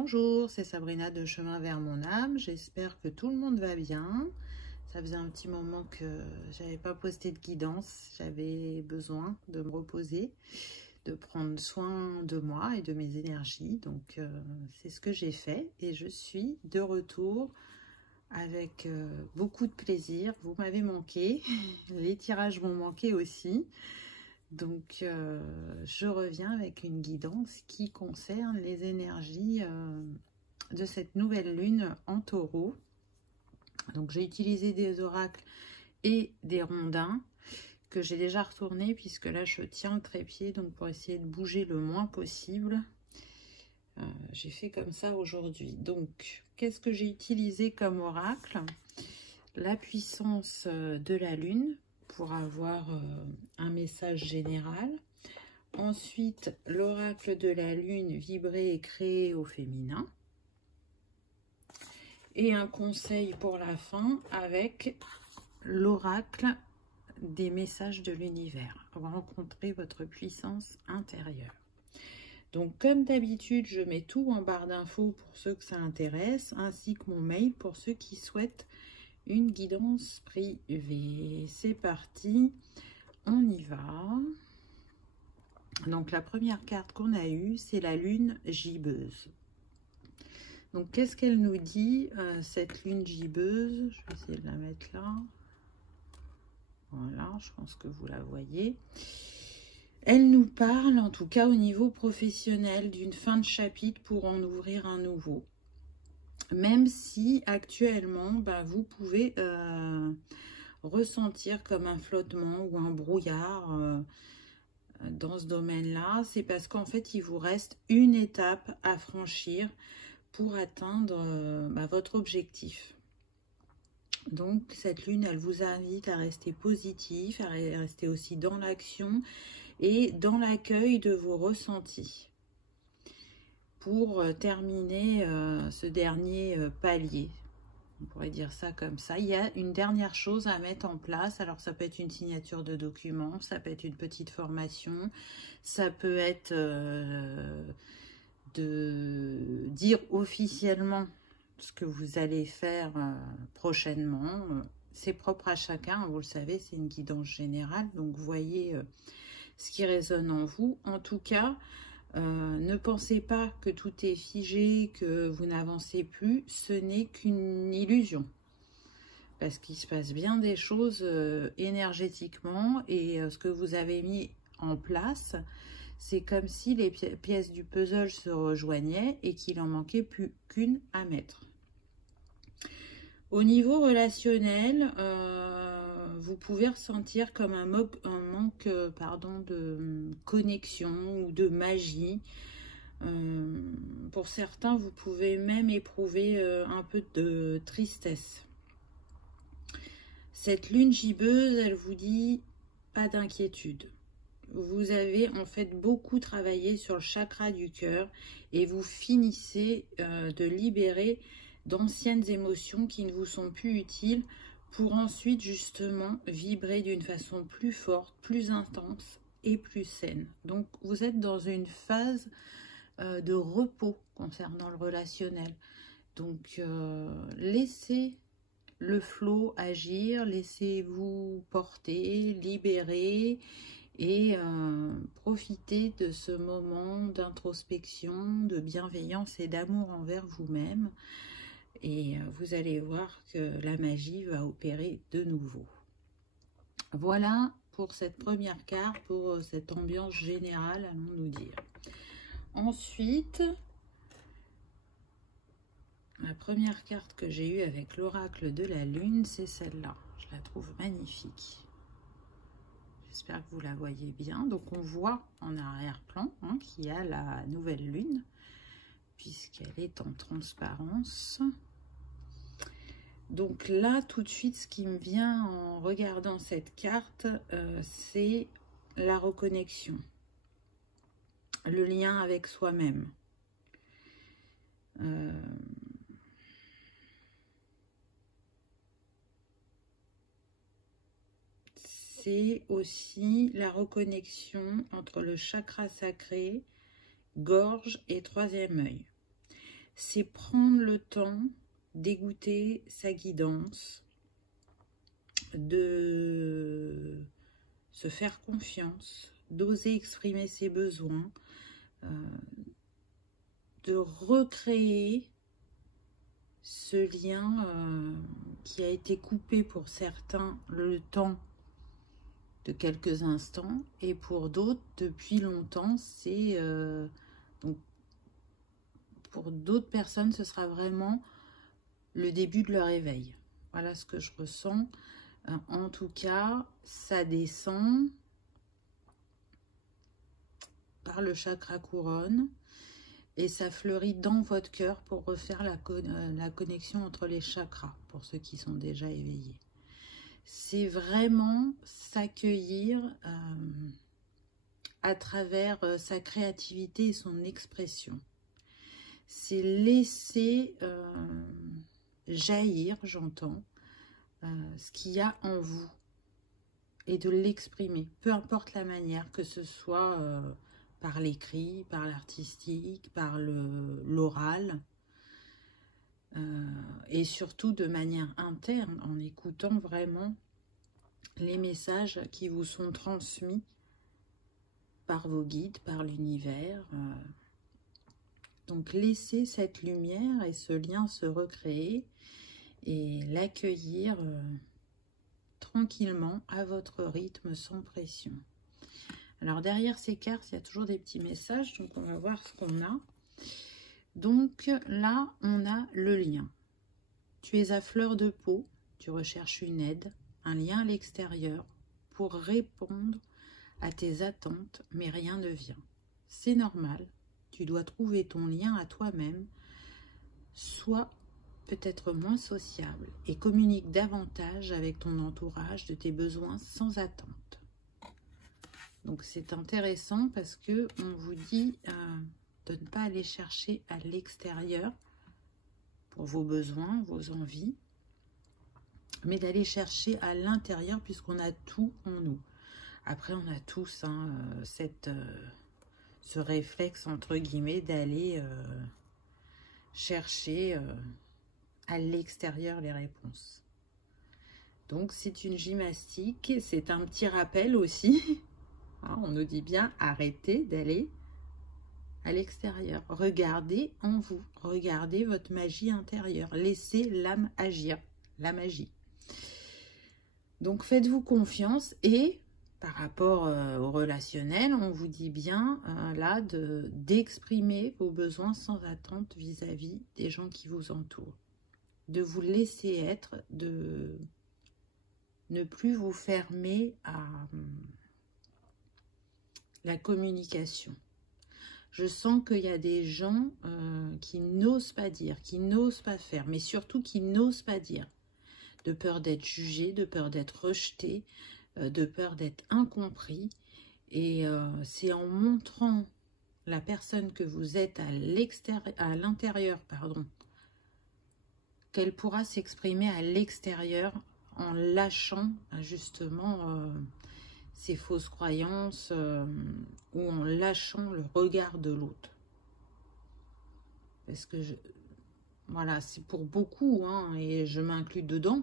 Bonjour, c'est Sabrina de Chemin vers mon âme. J'espère que tout le monde va bien. Ça faisait un petit moment que j'avais pas posté de guidance. J'avais besoin de me reposer, de prendre soin de moi et de mes énergies. Donc, c'est ce que j'ai fait et je suis de retour avec beaucoup de plaisir. Vous m'avez manqué. Les tirages m'ont manqué aussi. Donc, je reviens avec une guidance qui concerne les énergies de cette nouvelle lune en taureau. Donc, j'ai utilisé des oracles et des rondins que j'ai déjà retournés puisque là, je tiens le trépied. Donc, pour essayer de bouger le moins possible, j'ai fait comme ça aujourd'hui. Donc, qu'est-ce que j'ai utilisé comme oracle? La puissance de la lune pour avoir un message général. Ensuite, l'oracle de la lune vibré et créé au féminin. Et un conseil pour la fin avec l'oracle des messages de l'univers. Rencontrer votre puissance intérieure. Donc, comme d'habitude, je mets tout en barre d'infos pour ceux que ça intéresse, ainsi que mon mail pour ceux qui souhaitent une guidance privée. C'est parti, on y va. Donc, la première carte qu'on a eue, c'est la lune gibbeuse. Donc, qu'est-ce qu'elle nous dit, cette lune gibbeuse? Je vais essayer de la mettre là. Voilà, je pense que vous la voyez. Elle nous parle, en tout cas au niveau professionnel, d'une fin de chapitre pour en ouvrir un nouveau. Même si actuellement, vous pouvez ressentir comme un flottement ou un brouillard dans ce domaine-là, c'est parce qu'en fait, il vous reste une étape à franchir pour atteindre votre objectif. Donc, cette lune, elle vous invite à rester positif, à rester aussi dans l'action et dans l'accueil de vos ressentis. Pour terminer ce dernier palier, on pourrait dire ça comme ça, il y a une dernière chose à mettre en place. Alors, ça peut être une signature de document, ça peut être une petite formation, ça peut être de dire officiellement ce que vous allez faire prochainement. C'est propre à chacun, vous le savez, c'est une guidance générale, donc voyez ce qui résonne en vous. En tout cas, ne pensez pas que tout est figé, que vous n'avancez plus. Ce n'est qu'une illusion. Parce qu'il se passe bien des choses énergétiquement. Et ce que vous avez mis en place, c'est comme si les pièces du puzzle se rejoignaient et qu'il en manquait plus qu'une à mettre. Au niveau relationnel, vous pouvez ressentir comme un manque de connexion ou de magie. Pour certains, vous pouvez même éprouver un peu de tristesse. Cette lune gibbeuse, elle vous dit pas d'inquiétude. Vous avez en fait beaucoup travaillé sur le chakra du cœur et vous finissez de libérer d'anciennes émotions qui ne vous sont plus utiles pour ensuite justement vibrer d'une façon plus forte, plus intense et plus saine. Donc vous êtes dans une phase de repos concernant le relationnel. Donc laissez le flot agir, laissez-vous porter, libérer et profitez de ce moment d'introspection, de bienveillance et d'amour envers vous-même. Et vous allez voir que la magie va opérer de nouveau. Voilà pour cette première carte, pour cette ambiance générale, allons-nous dire. Ensuite, la première carte que j'ai eue avec l'oracle de la lune, c'est celle-là. Je la trouve magnifique. J'espère que vous la voyez bien. Donc, on voit en arrière-plan qu'il y a la nouvelle lune, puisqu'elle est en transparence. Donc là, tout de suite, ce qui me vient en regardant cette carte, c'est la reconnexion, le lien avec soi-même. C'est aussi la reconnexion entre le chakra sacré, gorge et troisième œil. c'est prendre le temps d'écouter sa guidance, de se faire confiance, d'oser exprimer ses besoins, de recréer ce lien qui a été coupé pour certains le temps de quelques instants et pour d'autres depuis longtemps. C'est donc pour d'autres personnes ce sera vraiment le début de leur éveil. Voilà ce que je ressens. En tout cas, ça descend par le chakra couronne et ça fleurit dans votre cœur pour refaire la connexion entre les chakras, pour ceux qui sont déjà éveillés. C'est vraiment s'accueillir à travers sa créativité et son expression. C'est laisser jaillir, j'entends, ce qu'il y a en vous et de l'exprimer, peu importe la manière, que ce soit par l'écrit, par l'artistique, par l'oral, et surtout de manière interne, en écoutant vraiment les messages qui vous sont transmis par vos guides, par l'univers. Donc laissez cette lumière et ce lien se recréer et l'accueillir tranquillement à votre rythme, sans pression. Alors derrière ces cartes, il y a toujours des petits messages, donc on va voir ce qu'on a. Donc là, on a le lien. Tu es à fleur de peau, tu recherches une aide, un lien à l'extérieur pour répondre à tes attentes, mais rien ne vient. C'est normal, tu dois trouver ton lien à toi-même, soit peut-être moins sociable et communique davantage avec ton entourage de tes besoins sans attente. Donc c'est intéressant parce que on vous dit de ne pas aller chercher à l'extérieur pour vos besoins, vos envies, mais d'aller chercher à l'intérieur puisqu'on a tout en nous. Après on a tous ce réflexe entre guillemets d'aller chercher à l'extérieur les réponses. Donc c'est une gymnastique, c'est un petit rappel aussi. On nous dit bien arrêtez d'aller à l'extérieur. Regardez en vous, regardez votre magie intérieure, laissez l'âme agir, la magie. Donc faites-vous confiance et par rapport au relationnel, on vous dit bien là d'exprimer vos besoins sans attente vis-à-vis des gens qui vous entourent. De vous laisser être, de ne plus vous fermer à la communication. Je sens qu'il y a des gens qui n'osent pas dire, qui n'osent pas faire, mais surtout qui n'osent pas dire. De peur d'être jugé, de peur d'être rejeté, de peur d'être incompris. Et c'est en montrant la personne que vous êtes à l'intérieur, qu'elle pourra s'exprimer à l'extérieur en lâchant justement ces fausses croyances ou en lâchant le regard de l'autre. Parce que voilà, c'est pour beaucoup, hein, et je m'inclus dedans,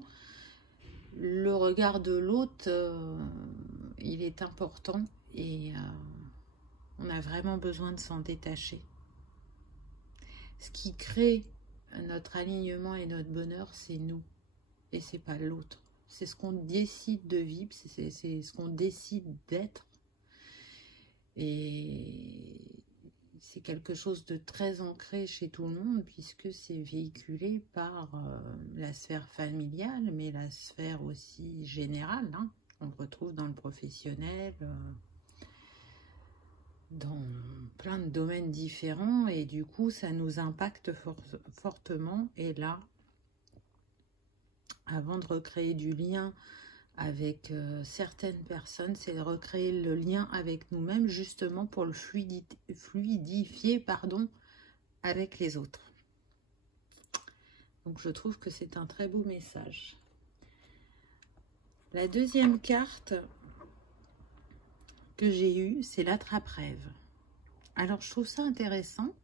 le regard de l'autre, il est important et on a vraiment besoin de s'en détacher. Ce qui crée notre alignement et notre bonheur, c'est nous et c'est pas l'autre. C'est ce qu'on décide de vivre, c'est ce qu'on décide d'être. Et c'est quelque chose de très ancré chez tout le monde puisque c'est véhiculé par la sphère familiale, mais la sphère aussi générale. Hein. On le retrouve dans le professionnel, dans plein de domaines différents et du coup ça nous impacte fortement. Et là, avant de recréer du lien avec certaines personnes, c'est de recréer le lien avec nous-mêmes justement pour le fluidifier avec les autres. Donc je trouve que c'est un très beau message. La deuxième carte que j'ai eue, c'est l'attrape-rêve. Alors je trouve ça intéressant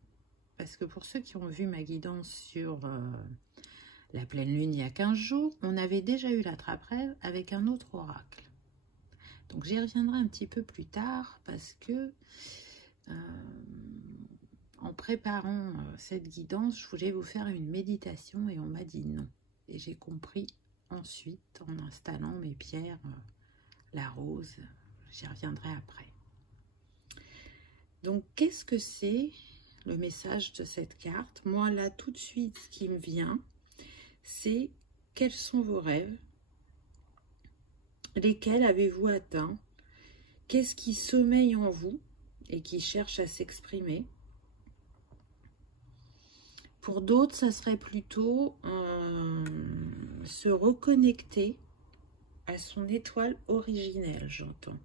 parce que pour ceux qui ont vu ma guidance sur la pleine lune il y a 15 jours, on avait déjà eu la trappe-rêve avec un autre oracle. Donc j'y reviendrai un petit peu plus tard parce que en préparant cette guidance, je voulais vous faire une méditation et on m'a dit non. Et j'ai compris ensuite en installant mes pierres, la rose, j'y reviendrai après. Donc qu'est-ce que c'est le message de cette carte? Moi là tout de suite ce qui me vient, c'est quels sont vos rêves? Lesquels avez-vous atteint? Qu'est-ce qui sommeille en vous et qui cherche à s'exprimer? Pour d'autres, ça serait plutôt se reconnecter à son étoile originelle, j'entends.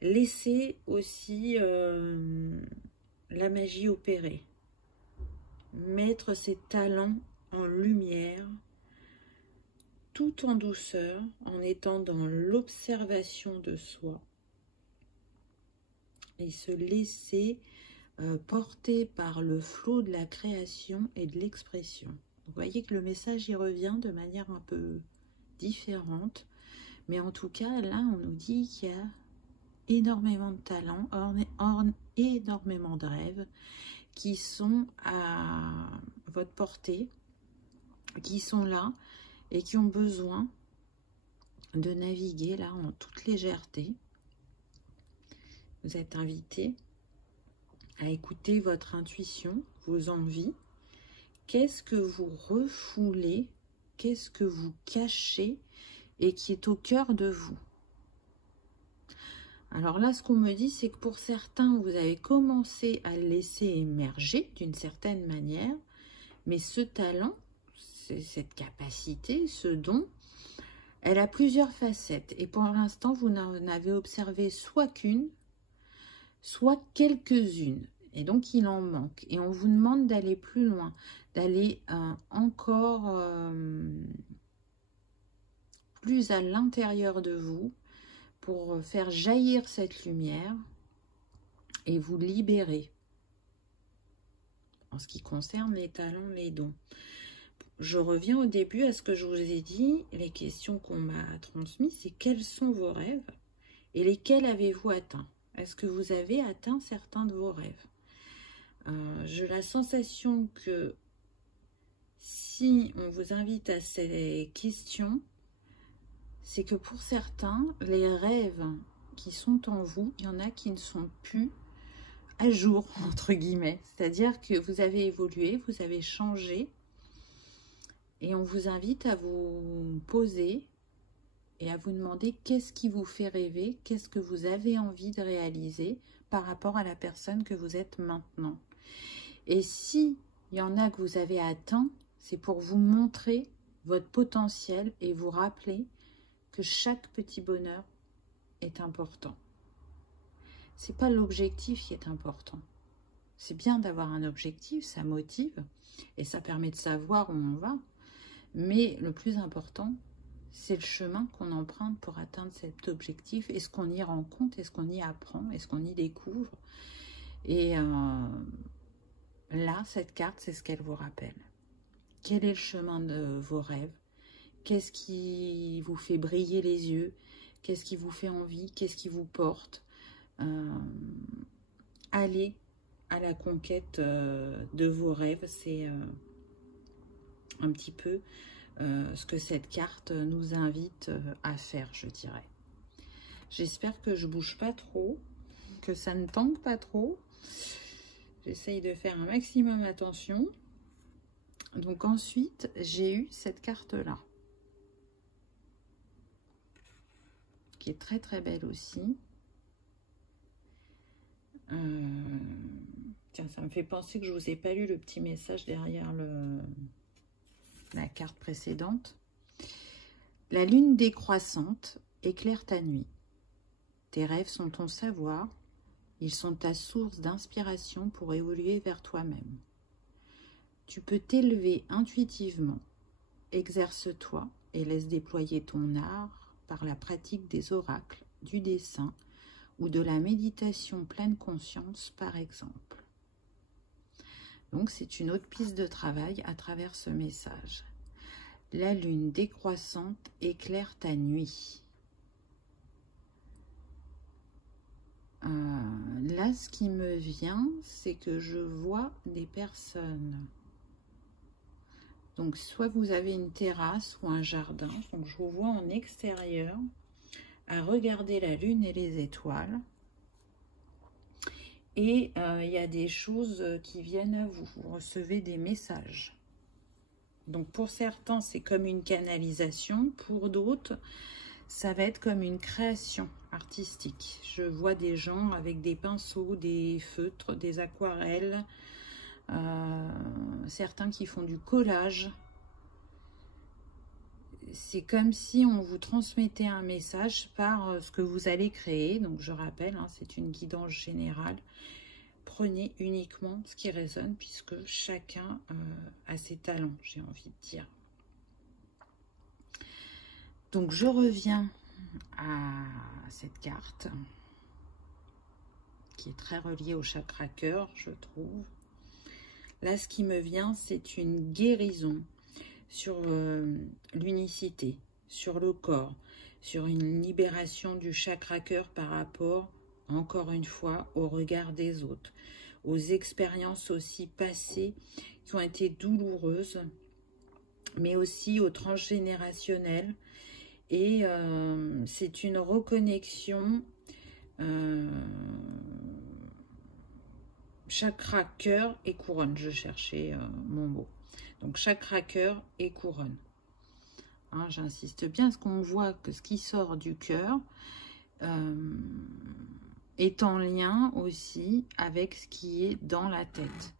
Laisser aussi la magie opérer. Mettre ses talents en lumière, tout en douceur, en étant dans l'observation de soi. Et se laisser porté par le flot de la création et de l'expression. Vous voyez que le message y revient de manière un peu différente, mais en tout cas là on nous dit qu'il y a énormément de talents, énormément de rêves qui sont à votre portée, qui sont là et qui ont besoin de naviguer là en toute légèreté. Vous êtes invité à écouter votre intuition, vos envies. Qu'est-ce que vous refoulez? Qu'est-ce que vous cachez et qui est au cœur de vous? Alors là, ce qu'on me dit, c'est que pour certains, vous avez commencé à le laisser émerger d'une certaine manière, mais ce talent, cette capacité, ce don, elle a plusieurs facettes. Et pour l'instant, vous n'en avez observé soit qu'une, soit quelques-unes. Et donc, il en manque. Et on vous demande d'aller plus loin, d'aller encore plus à l'intérieur de vous pour faire jaillir cette lumière et vous libérer en ce qui concerne les talents, les dons. Je reviens au début à ce que je vous ai dit. Les questions qu'on m'a transmises, c'est quels sont vos rêves et lesquels avez-vous atteint? Est-ce que vous avez atteint certains de vos rêves? J'ai la sensation que si on vous invite à ces questions, c'est que pour certains, les rêves qui sont en vous, il y en a qui ne sont plus à jour, entre guillemets. C'est-à-dire que vous avez évolué, vous avez changé, et on vous invite à vous poser et à vous demander qu'est-ce qui vous fait rêver, qu'est-ce que vous avez envie de réaliser par rapport à la personne que vous êtes maintenant. Et si il y en a que vous avez atteint, c'est pour vous montrer votre potentiel et vous rappeler que chaque petit bonheur est important. C'est pas l'objectif qui est important. C'est bien d'avoir un objectif, ça motive et ça permet de savoir où on va. Mais le plus important, c'est le chemin qu'on emprunte pour atteindre cet objectif. Est-ce qu'on y rend compte? Est-ce qu'on y apprend? Est-ce qu'on y découvre? Et là, cette carte, c'est ce qu'elle vous rappelle. Quel est le chemin de vos rêves? Qu'est-ce qui vous fait briller les yeux? Qu'est-ce qui vous fait envie? Qu'est-ce qui vous porte? Allez à la conquête de vos rêves. C'est un petit peu ce que cette carte nous invite à faire, je dirais. J'espère que je bouge pas trop, que ça ne tangue pas trop. J'essaye de faire un maximum attention. Donc ensuite, j'ai eu cette carte-là, qui est très très belle aussi. Tiens, ça me fait penser que je vous ai pas lu le petit message derrière la carte précédente. La lune décroissante éclaire ta nuit. Tes rêves sont ton savoir. Ils sont ta source d'inspiration pour évoluer vers toi-même. Tu peux t'élever intuitivement. Exerce-toi et laisse déployer ton art par la pratique des oracles, du dessin ou de la méditation pleine conscience, par exemple. Donc, c'est une autre piste de travail à travers ce message. La lune décroissante éclaire ta nuit. Là, ce qui me vient, c'est que je vois des personnes. Donc, soit vous avez une terrasse ou un jardin. Donc, je vous vois en extérieur à regarder la lune et les étoiles. Et il y a des choses qui viennent à vous. Vous recevez des messages. Donc, pour certains, c'est comme une canalisation. Pour d'autres, ça va être comme une création artistique. Je vois des gens avec des pinceaux, des feutres, des aquarelles. Certains qui font du collage. C'est comme si on vous transmettait un message par ce que vous allez créer. Donc, je rappelle, hein, c'est une guidance générale. Prenez uniquement ce qui résonne puisque chacun a ses talents, j'ai envie de dire. Donc, je reviens à cette carte qui est très reliée au chakra cœur, je trouve. Là, ce qui me vient, c'est une guérison sur l'unicité, sur le corps, sur une libération du chakra cœur par rapport, encore une fois, au regard des autres, aux expériences aussi passées qui ont été douloureuses, mais aussi au transgénérationnel. Et c'est une reconnexion chakra cœur et couronne. Je cherchais mon mot. Donc, chakra cœur et couronne. Hein, j'insiste bien, parce qu'on voit que ce qui sort du cœur est en lien aussi avec ce qui est dans la tête.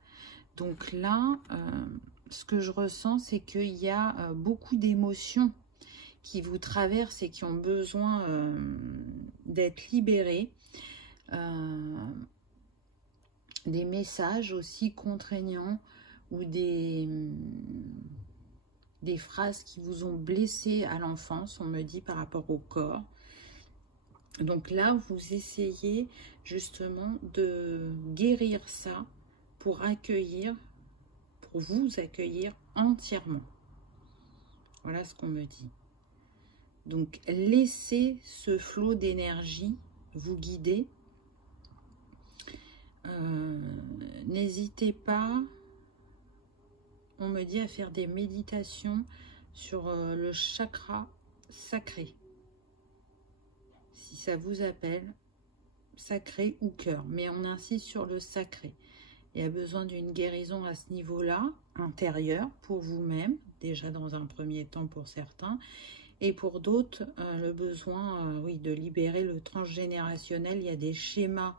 Donc là, ce que je ressens, c'est qu'il y a beaucoup d'émotions qui vous traversent et qui ont besoin d'être libérées. Des messages aussi contraignants ou des phrases qui vous ont blessé à l'enfance, on me dit, par rapport au corps. Donc là, vous essayez justement de guérir ça pour vous accueillir entièrement. Voilà ce qu'on me dit. Donc, laissez ce flot d'énergie vous guider. N'hésitez pas, on me dit, à faire des méditations sur le chakra sacré. Si ça vous appelle, sacré ou cœur. Mais on insiste sur le sacré. Il y a besoin d'une guérison à ce niveau-là, intérieure, pour vous-même, déjà dans un premier temps pour certains. Et pour d'autres, le besoin oui, de libérer le transgénérationnel. Il y a des schémas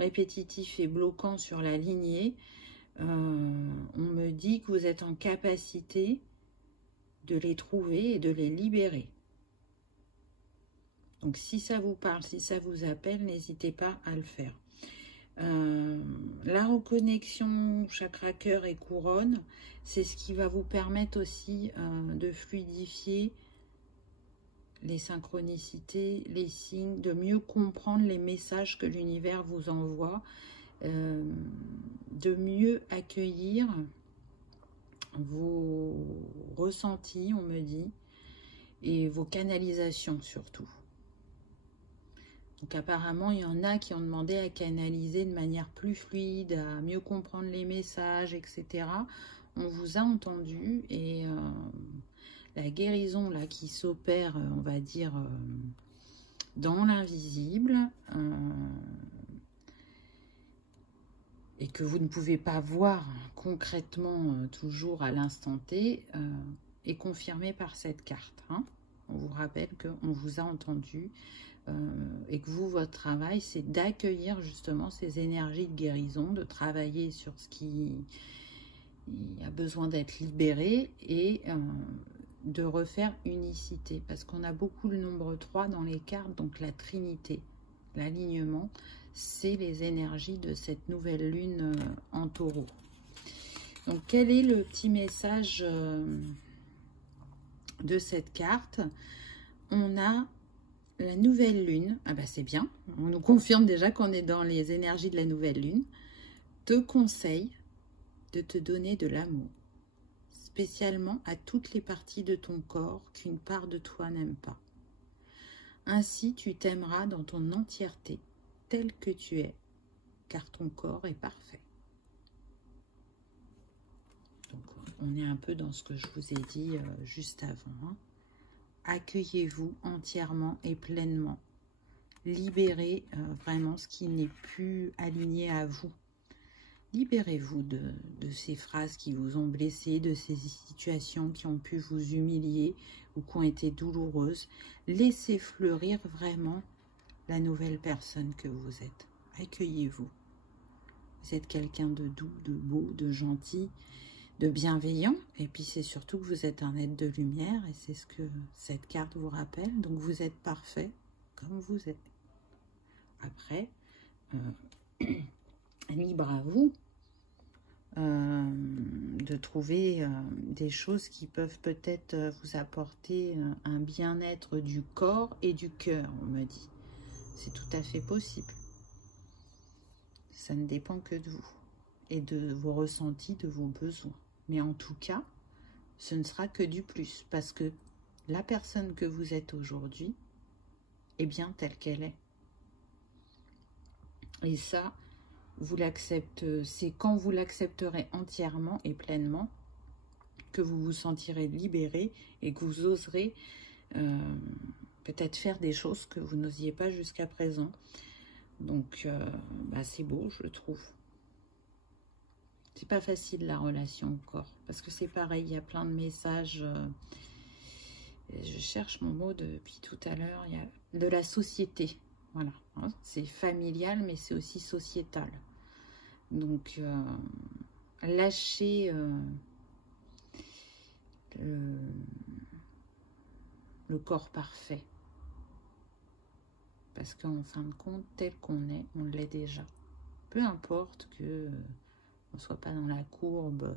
répétitifs et bloquants sur la lignée. On me dit que vous êtes en capacité de les trouver et de les libérer. Donc, si ça vous parle, si ça vous appelle, n'hésitez pas à le faire. La reconnexion chakra cœur et couronne, c'est ce qui va vous permettre aussi de fluidifier les synchronicités, les signes, de mieux comprendre les messages que l'univers vous envoie, de mieux accueillir vos ressentis, on me dit, et vos canalisations surtout. Donc apparemment, il y en a qui ont demandé à canaliser de manière plus fluide, à mieux comprendre les messages, etc. On vous a entendu et la guérison là qui s'opère, on va dire, dans l'invisible, et que vous ne pouvez pas voir concrètement toujours à l'instant T, est confirmée par cette carte. Hein. On vous rappelle qu'on vous a entendu et que vous, votre travail, c'est d'accueillir justement ces énergies de guérison, de travailler sur ce qui a besoin d'être libéré et de refaire unicité. Parce qu'on a beaucoup le nombre 3 dans les cartes, donc la trinité, l'alignement, c'est les énergies de cette nouvelle lune en taureau. Donc, quel est le petit message de cette carte? On a la nouvelle lune. Ah bah c'est bien, on nous confirme déjà qu'on est dans les énergies de la nouvelle lune. Te conseille de te donner de l'amour, spécialement à toutes les parties de ton corps qu'une part de toi n'aime pas. Ainsi, tu t'aimeras dans ton entièreté, tel que tu es, car ton corps est parfait. Donc, on est un peu dans ce que je vous ai dit juste avant. Hein. Accueillez-vous entièrement et pleinement. Libérez vraiment ce qui n'est plus aligné à vous. Libérez-vous de ces phrases qui vous ont blessé, de ces situations qui ont pu vous humilier ou qui ont été douloureuses. Laissez fleurir vraiment la nouvelle personne que vous êtes. Accueillez-vous. Vous êtes quelqu'un de doux, de beau, de gentil, de bienveillant. Et puis c'est surtout que vous êtes un être de lumière et c'est ce que cette carte vous rappelle. Donc vous êtes parfait comme vous êtes. Après, libre à vous de trouver des choses qui peuvent peut-être vous apporter un bien-être du corps et du cœur, on me dit. C'est tout à fait possible. Ça ne dépend que de vous et de vos ressentis, de vos besoins. Mais en tout cas, ce ne sera que du plus parce que la personne que vous êtes aujourd'hui est bien telle qu'elle est. Et ça, vous l'acceptez, c'est quand vous l'accepterez entièrement et pleinement que vous vous sentirez libéré et que vous oserez peut-être faire des choses que vous n'osiez pas jusqu'à présent. Donc, c'est beau, je trouve. C'est pas facile la relation au corps, parce que c'est pareil, il y a plein de messages. Je cherche mon mot depuis tout à l'heure. Il y a de la société. Voilà, hein, c'est familial, mais c'est aussi sociétal. Donc, lâchez le corps parfait. Parce qu'en fin de compte, tel qu'on est, on l'est déjà. Peu importe que on ne soit pas dans la courbe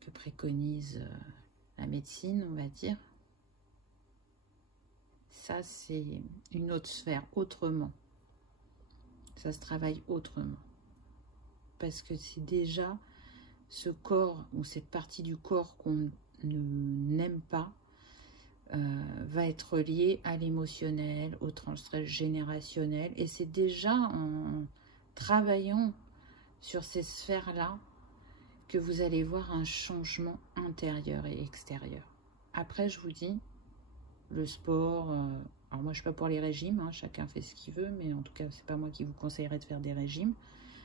que préconise la médecine, on va dire. Ça, c'est une autre sphère, autrement. Ça se travaille autrement. Parce que c'est déjà ce corps, ou cette partie du corps qu'on n'aime pas, va être liée à l'émotionnel, au transgénérationnel. Et c'est déjà en travaillant sur ces sphères-là que vous allez voir un changement intérieur et extérieur. Après, je vous dis, le sport, alors moi je suis pas pour les régimes, hein, chacun fait ce qu'il veut, mais en tout cas c'est pas moi qui vous conseillerais de faire des régimes.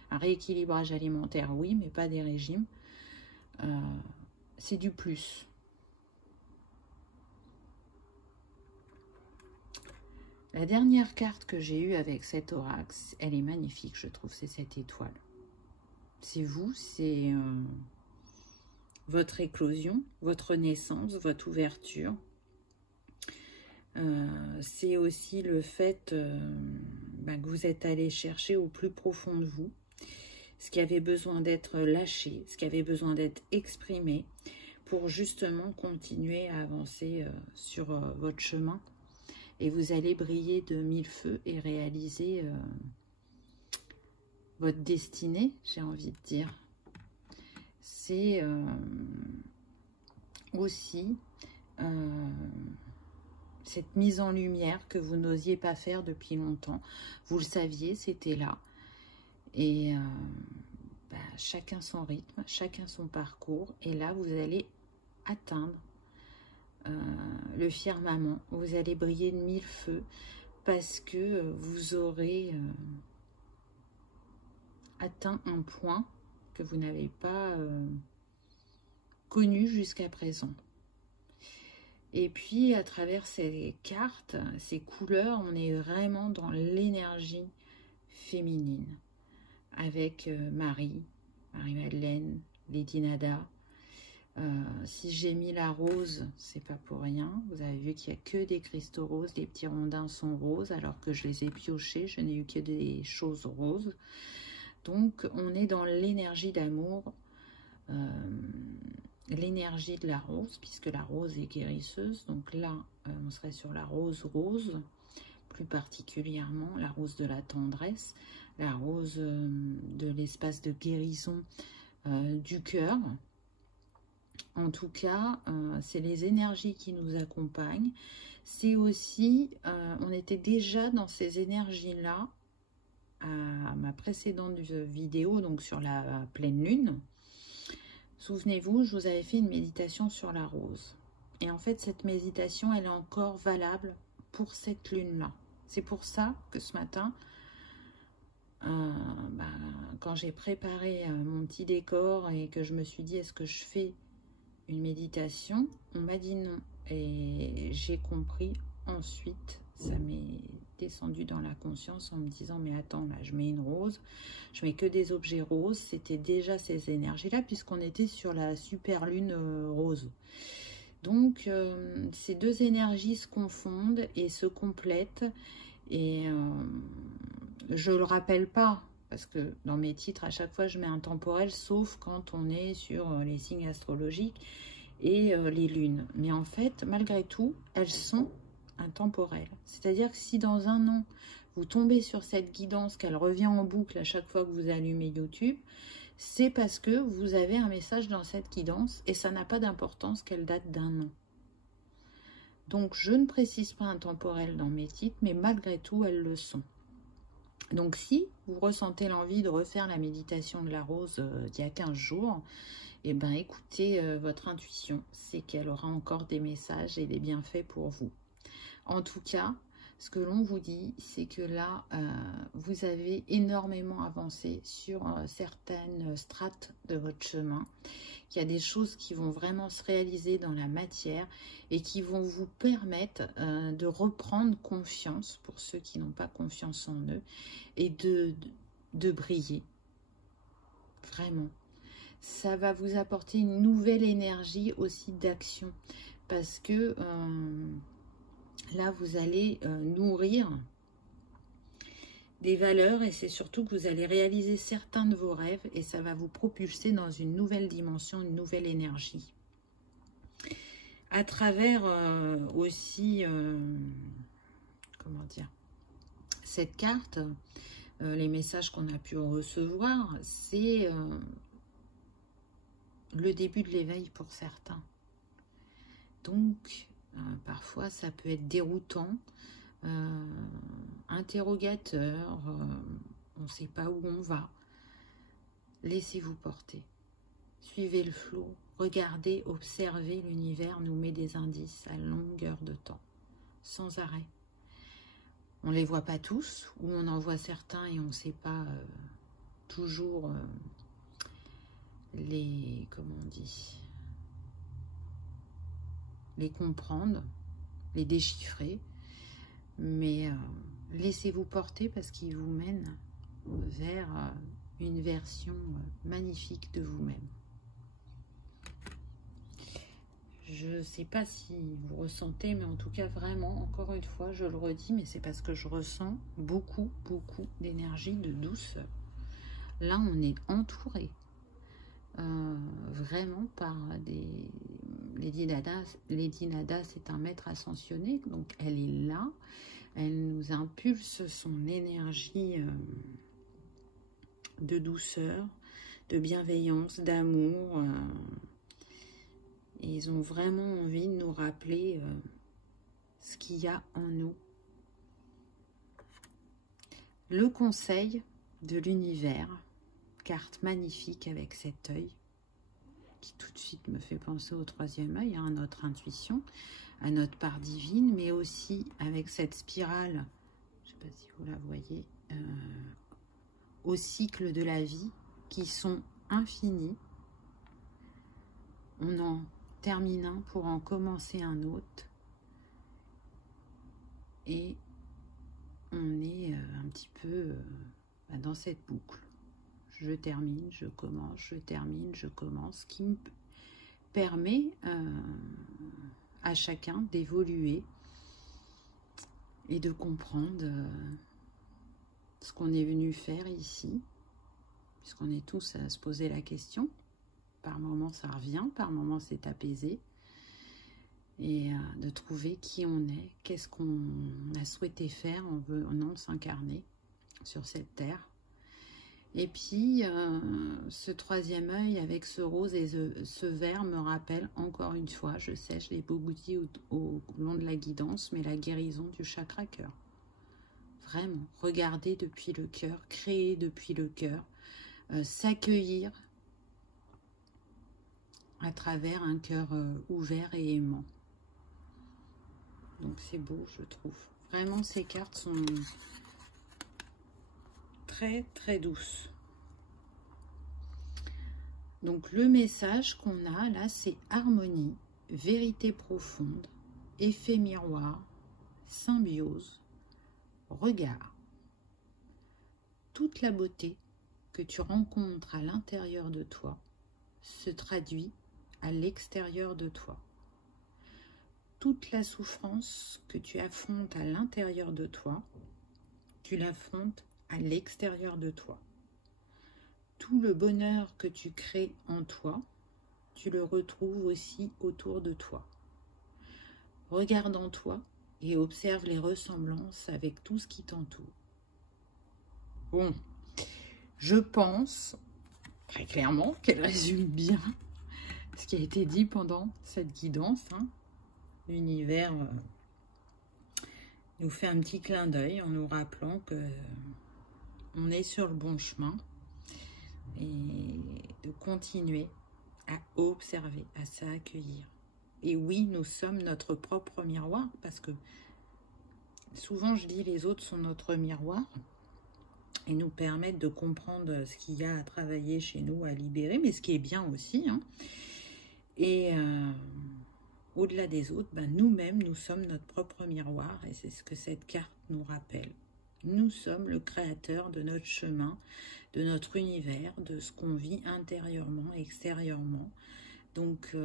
Un rééquilibrage alimentaire, oui, mais pas des régimes. C'est du plus. La dernière carte que j'ai eue avec cet oracle, elle est magnifique, je trouve, c'est cette étoile. C'est vous, c'est votre éclosion, votre naissance, votre ouverture. C'est aussi le fait que vous êtes allé chercher au plus profond de vous ce qui avait besoin d'être lâché, ce qui avait besoin d'être exprimé pour justement continuer à avancer sur votre chemin. Et vous allez briller de mille feux et réaliser votre destinée, j'ai envie de dire. C'est aussi cette mise en lumière que vous n'osiez pas faire depuis longtemps. Vous le saviez, c'était là. Et chacun son rythme, chacun son parcours. Et là, vous allez atteindre le firmament. Vous allez briller de mille feux parce que vous aurez atteint un point que vous n'avez pas connu jusqu'à présent. Et puis, à travers ces cartes, ces couleurs, on est vraiment dans l'énergie féminine. Avec Marie-Madeleine, Lady Nada. Si j'ai mis la rose, c'est pas pour rien. Vous avez vu qu'il n'y a que des cristaux roses. Les petits rondins sont roses, alors que je les ai piochés. Je n'ai eu que des choses roses. Donc, on est dans l'énergie d'amour, l'énergie de la rose, puisque la rose est guérisseuse. Donc là, on serait sur la rose rose, plus particulièrement la rose de la tendresse, la rose de l'espace de guérison du cœur. En tout cas, c'est les énergies qui nous accompagnent. C'est aussi, on était déjà dans ces énergies-là à ma précédente vidéo, donc sur la pleine lune. Souvenez-vous, je vous avais fait une méditation sur la rose. Et en fait, cette méditation, elle est encore valable pour cette lune-là. C'est pour ça que ce matin, quand j'ai préparé mon petit décor et que je me suis dit, est-ce que je fais une méditation? On m'a dit non. Et j'ai compris ensuite, ça m'est descendu dans la conscience en me disant, mais attends, là, je mets une rose, je mets que des objets roses. C'était déjà ces énergies-là, puisqu'on était sur la super lune rose. Donc, ces deux énergies se confondent et se complètent. Et je ne le rappelle pas, parce que dans mes titres, à chaque fois, je mets un temporel, sauf quand on est sur les signes astrologiques et les lunes. Mais en fait, malgré tout, elles sont intemporelles. C'est-à-dire que si dans un an, vous tombez sur cette guidance, qu'elle revient en boucle à chaque fois que vous allumez YouTube, c'est parce que vous avez un message dans cette guidance et ça n'a pas d'importance qu'elle date d'un an. Donc, je ne précise pas intemporel dans mes titres, mais malgré tout, elles le sont. Donc, si vous ressentez l'envie de refaire la méditation de la rose d'il y a 15 jours, eh bien, écoutez votre intuition. C'est qu'elle aura encore des messages et des bienfaits pour vous. En tout cas, ce que l'on vous dit, c'est que là, vous avez énormément avancé sur certaines strates de votre chemin. Il y a des choses qui vont vraiment se réaliser dans la matière et qui vont vous permettre de reprendre confiance, pour ceux qui n'ont pas confiance en eux, et de briller. Vraiment. Ça va vous apporter une nouvelle énergie aussi d'action, parce que là, vous allez nourrir des valeurs et c'est surtout que vous allez réaliser certains de vos rêves et ça va vous propulser dans une nouvelle dimension, une nouvelle énergie. À travers aussi, comment dire, cette carte, les messages qu'on a pu recevoir, c'est le début de l'éveil pour certains. Donc, parfois, ça peut être déroutant, interrogateur, on ne sait pas où on va. Laissez-vous porter. Suivez le flot. Regardez, observez, l'univers nous met des indices à longueur de temps, sans arrêt. On ne les voit pas tous, ou on en voit certains et on ne sait pas toujours les, comment on dit, les comprendre, les déchiffrer, mais laissez-vous porter parce qu'il vous mène vers une version magnifique de vous-même. Je ne sais pas si vous ressentez, mais en tout cas vraiment, encore une fois, je le redis, mais c'est parce que je ressens beaucoup, beaucoup d'énergie, de douceur. Là, on est entouré vraiment par des... Lady Nada, c'est un maître ascensionné, donc elle est là, elle nous impulse son énergie de douceur, de bienveillance, d'amour. Et ils ont vraiment envie de nous rappeler ce qu'il y a en nous. Le conseil de l'univers, carte magnifique avec cet œil, qui tout de suite me fait penser au troisième œil, à notre intuition, à notre part divine, mais aussi avec cette spirale, je ne sais pas si vous la voyez, au cycle de la vie, qui sont infinis. On en termine un pour en commencer un autre. Et on est un petit peu dans cette boucle. Je termine, je commence, je termine, je commence, qui me permet à chacun d'évoluer et de comprendre ce qu'on est venu faire ici, puisqu'on est tous à se poser la question. Par moments, ça revient, par moments, c'est apaisé. Et de trouver qui on est, qu'est-ce qu'on a souhaité faire en venant s'incarner sur cette terre. Et puis, ce troisième œil avec ce rose et ce vert me rappelle encore une fois, je sais, je l'ai beaucoup dit au long de la guidance, mais la guérison du chakra cœur. Vraiment, regarder depuis le cœur, créer depuis le cœur, s'accueillir à travers un cœur ouvert et aimant. Donc c'est beau, je trouve. Vraiment, ces cartes sont très très douces. Donc le message qu'on a là, c'est harmonie, vérité profonde, effet miroir, symbiose, regard. Toute la beauté que tu rencontres à l'intérieur de toi se traduit à l'extérieur de toi. Toute la souffrance que tu affrontes à l'intérieur de toi, tu l'affrontes à l'extérieur de toi. Tout le bonheur que tu crées en toi, tu le retrouves aussi autour de toi. Regarde en toi et observe les ressemblances avec tout ce qui t'entoure. Bon, je pense très clairement qu'elle résume bien ce qui a été dit pendant cette guidance. L'univers nous fait un petit clin d'œil en nous rappelant que on est sur le bon chemin et de continuer à observer, à s'accueillir. Et oui, nous sommes notre propre miroir, parce que souvent je dis les autres sont notre miroir et nous permettent de comprendre ce qu'il y a à travailler chez nous, à libérer, mais ce qui est bien aussi. Et au-delà des autres, nous-mêmes, nous sommes notre propre miroir, et c'est ce que cette carte nous rappelle. Nous sommes le créateur de notre chemin, de notre univers, de ce qu'on vit intérieurement, extérieurement. Donc,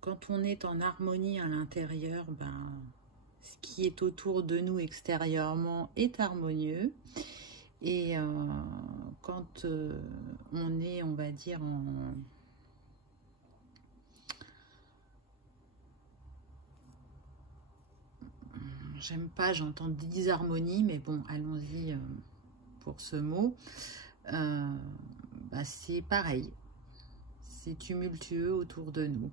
quand on est en harmonie à l'intérieur, ce qui est autour de nous extérieurement est harmonieux. Et quand on est, on va dire, en... J'aime pas, j'entends disharmonie, mais bon, allons-y pour ce mot. C'est pareil. C'est tumultueux autour de nous.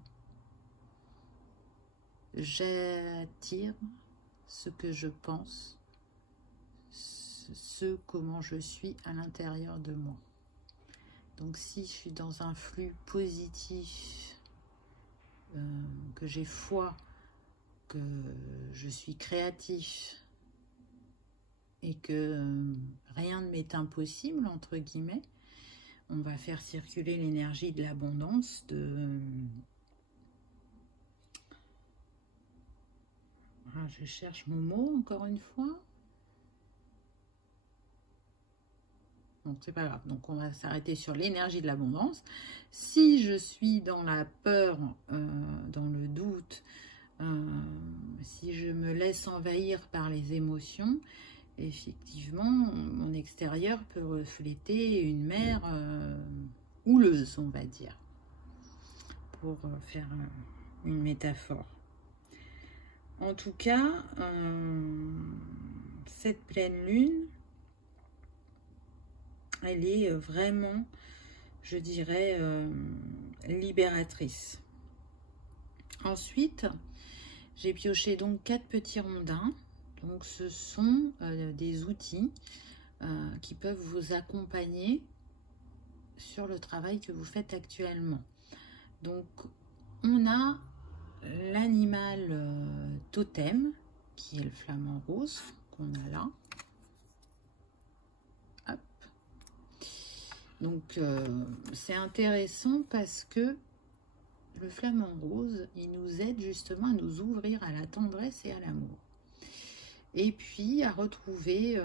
J'attire ce que je pense, comment je suis à l'intérieur de moi. Donc si je suis dans un flux positif, que j'ai foi, que je suis créatif et que rien ne m'est impossible, entre guillemets, on va faire circuler l'énergie de l'abondance, je cherche mon mot encore une fois. Donc c'est pas grave, donc on va s'arrêter sur l'énergie de l'abondance. Si je suis dans la peur, dans le doute, si je me laisse envahir par les émotions, effectivement, mon extérieur peut refléter une mer houleuse, on va dire, pour faire une métaphore. En tout cas, cette pleine lune, elle est vraiment, je dirais, libératrice. Ensuite, j'ai pioché donc 4 petits rondins. Donc ce sont des outils qui peuvent vous accompagner sur le travail que vous faites actuellement. Donc on a l'animal totem, qui est le flamant rose, qu'on a là. Hop. Donc c'est intéressant parce que le flamant rose, il nous aide justement à nous ouvrir à la tendresse et à l'amour. Et puis à retrouver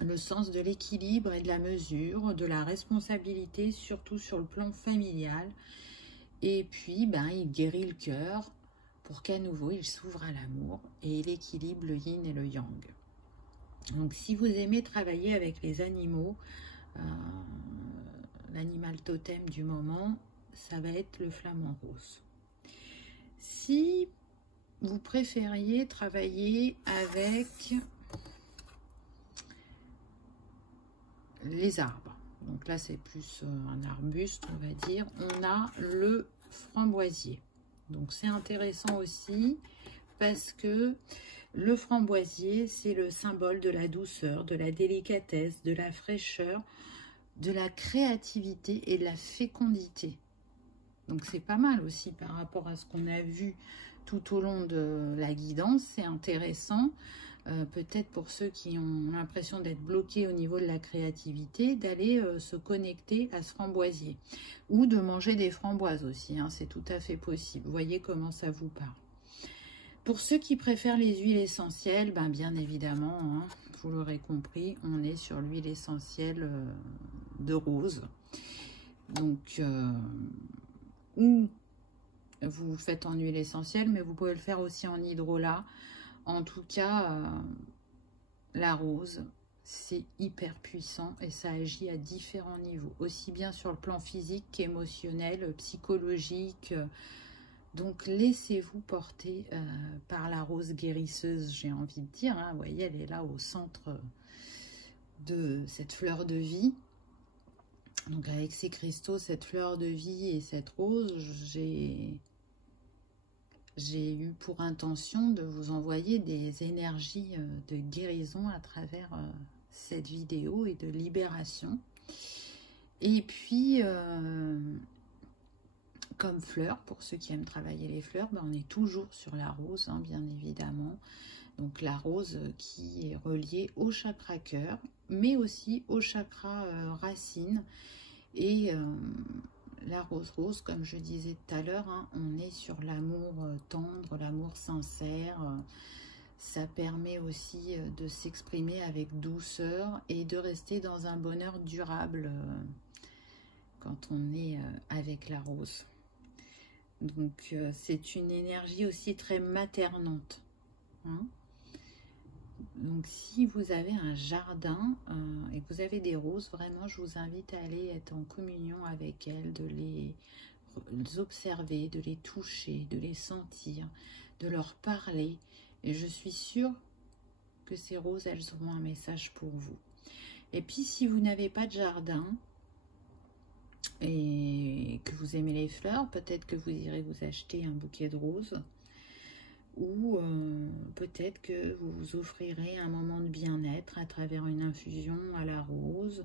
le sens de l'équilibre et de la mesure, de la responsabilité, surtout sur le plan familial. Et puis, il guérit le cœur pour qu'à nouveau, il s'ouvre à l'amour et il équilibre le yin et le yang. Donc, si vous aimez travailler avec les animaux, l'animal totem du moment, ça va être le flamant rose. Si vous préfériez travailler avec les arbres, Donc là, c'est plus un arbuste, on va dire. On a le framboisier. Donc c'est intéressant aussi parce que le framboisier, c'est le symbole de la douceur, de la délicatesse, de la fraîcheur, de la créativité et de la fécondité. Donc c'est pas mal aussi par rapport à ce qu'on a vu tout au long de la guidance. C'est intéressant. Peut-être pour ceux qui ont l'impression d'être bloqués au niveau de la créativité, d'aller se connecter à ce framboisier. Ou de manger des framboises aussi, hein, c'est tout à fait possible. Vous voyez comment ça vous parle. Pour ceux qui préfèrent les huiles essentielles, ben bien évidemment, hein, vous l'aurez compris, on est sur l'huile essentielle de rose. Donc, ou vous faites en huile essentielle, mais vous pouvez le faire aussi en hydrolat. En tout cas, la rose, c'est hyper puissant et ça agit à différents niveaux, aussi bien sur le plan physique qu'émotionnel, psychologique. Donc, laissez-vous porter par la rose guérisseuse, j'ai envie de dire. Hein. Vous voyez, elle est là au centre de cette fleur de vie. Donc, avec ces cristaux, cette fleur de vie et cette rose, j'ai eu pour intention de vous envoyer des énergies de guérison à travers cette vidéo et de libération. Et puis, comme fleur, pour ceux qui aiment travailler les fleurs, ben on est toujours sur la rose, hein, bien évidemment. Donc la rose qui est reliée au chakra cœur, mais aussi au chakra racine. Et la rose, comme je disais tout à l'heure, hein, on est sur l'amour tendre, l'amour sincère. Ça permet aussi de s'exprimer avec douceur et de rester dans un bonheur durable quand on est avec la rose. Donc c'est une énergie aussi très maternante. Hein. Donc si vous avez un jardin et que vous avez des roses, vraiment je vous invite à aller être en communion avec elles, de les observer, de les toucher, de les sentir, de leur parler. Et je suis sûre que ces roses, elles auront un message pour vous. Et puis si vous n'avez pas de jardin et que vous aimez les fleurs, peut-être que vous irez vous acheter un bouquet de roses. Ou peut-être que vous vous offrirez un moment de bien-être à travers une infusion à la rose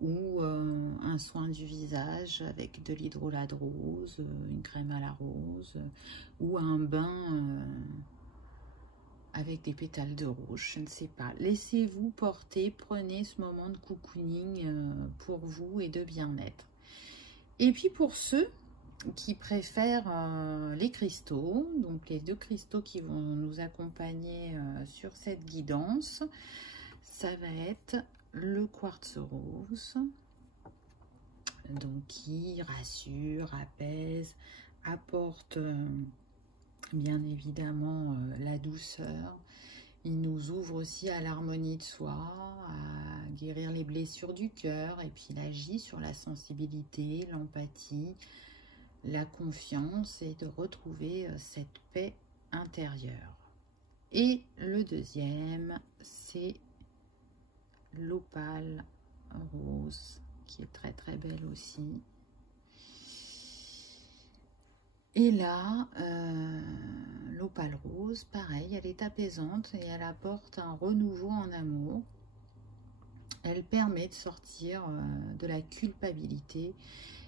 ou un soin du visage avec de l'hydrolat de rose, une crème à la rose ou un bain avec des pétales de rose, je ne sais pas. Laissez-vous porter, prenez ce moment de cocooning pour vous et de bien-être. Et puis pour ceux qui préfèrent les cristaux, donc les 2 cristaux qui vont nous accompagner sur cette guidance, ça va être le quartz rose, donc qui rassure, apaise, apporte bien évidemment la douceur. Il nous ouvre aussi à l'harmonie de soi, à guérir les blessures du cœur, et puis il agit sur la sensibilité, l'empathie, la confiance et de retrouver cette paix intérieure. Et le deuxième, c'est l'opale rose, qui est très très belle aussi. Et là, l'opale rose, pareil, elle est apaisante et elle apporte un renouveau en amour. Elle permet de sortir de la culpabilité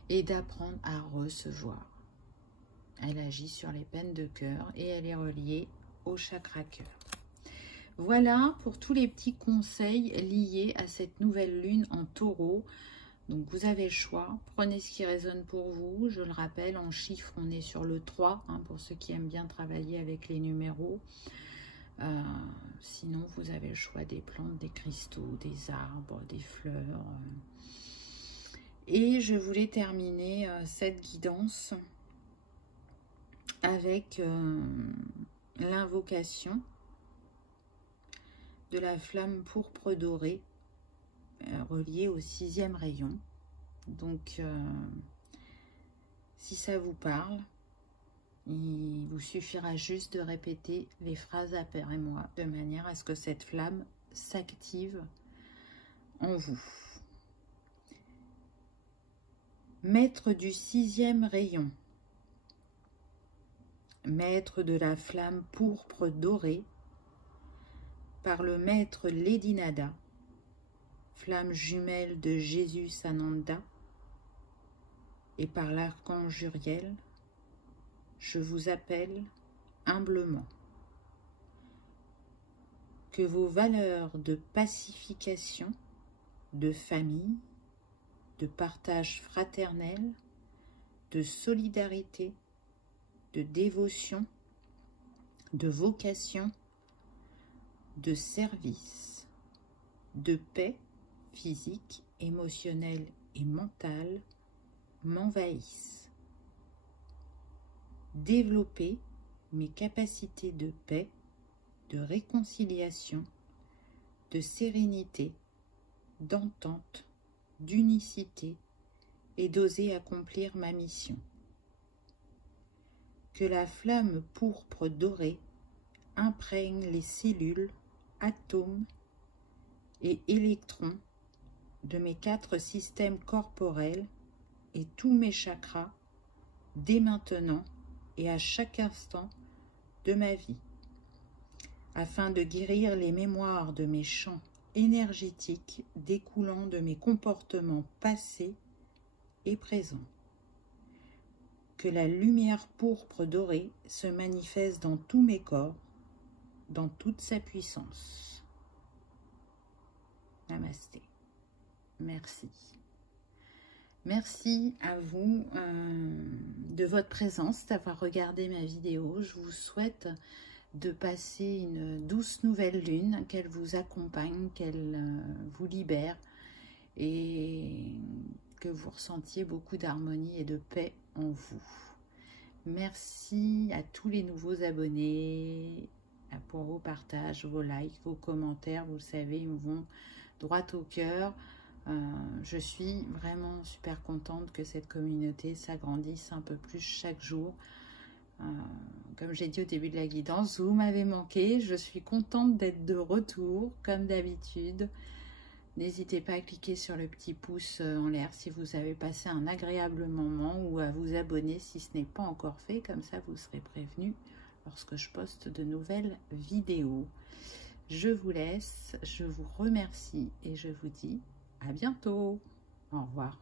et d'apprendre à recevoir. Elle agit sur les peines de cœur et elle est reliée au chakra cœur. Voilà pour tous les petits conseils liés à cette nouvelle lune en taureau. Donc vous avez le choix, prenez ce qui résonne pour vous. Je le rappelle, en chiffres, on est sur le 3, hein, pour ceux qui aiment bien travailler avec les numéros. Sinon, vous avez le choix des plantes, des cristaux, des arbres, des fleurs. Et je voulais terminer cette guidance avec l'invocation de la flamme pourpre dorée reliée au 6e rayon. Donc, si ça vous parle, il vous suffira juste de répéter les phrases après moi, de manière à ce que cette flamme s'active en vous. Maître du 6e rayon, maître de la flamme pourpre dorée, par le maître Ledinada, flamme jumelle de Jésus Sananda, et par l'archange Uriel, je vous appelle humblement. Que vos valeurs de pacification, de famille, de partage fraternel, de solidarité, de dévotion, de vocation, de service, de paix physique, émotionnelle et mentale m'envahissent. Développer mes capacités de paix, de réconciliation, de sérénité, d'entente, d'unicité et d'oser accomplir ma mission. Que la flamme pourpre dorée imprègne les cellules, atomes et électrons de mes 4 systèmes corporels et tous mes chakras dès maintenant et à chaque instant de ma vie, afin de guérir les mémoires de mes champs énergétiques découlant de mes comportements passés et présents. Que la lumière pourpre dorée se manifeste dans tous mes corps, dans toute sa puissance. Namasté. Merci. Merci à vous de votre présence, d'avoir regardé ma vidéo. Je vous souhaite de passer une douce nouvelle lune, qu'elle vous accompagne, qu'elle vous libère et que vous ressentiez beaucoup d'harmonie et de paix en vous. Merci à tous les nouveaux abonnés pour vos partages, vos likes, vos commentaires. Vous le savez, ils me vont droit au cœur. Je suis vraiment super contente que cette communauté s'agrandisse un peu plus chaque jour. Comme j'ai dit au début de la guidance, vous m'avez manqué. Je suis contente d'être de retour, comme d'habitude. N'hésitez pas à cliquer sur le petit pouce en l'air si vous avez passé un agréable moment ou à vous abonner si ce n'est pas encore fait. Comme ça, vous serez prévenu lorsque je poste de nouvelles vidéos. Je vous laisse, je vous remercie et je vous dis à bientôt. Au revoir.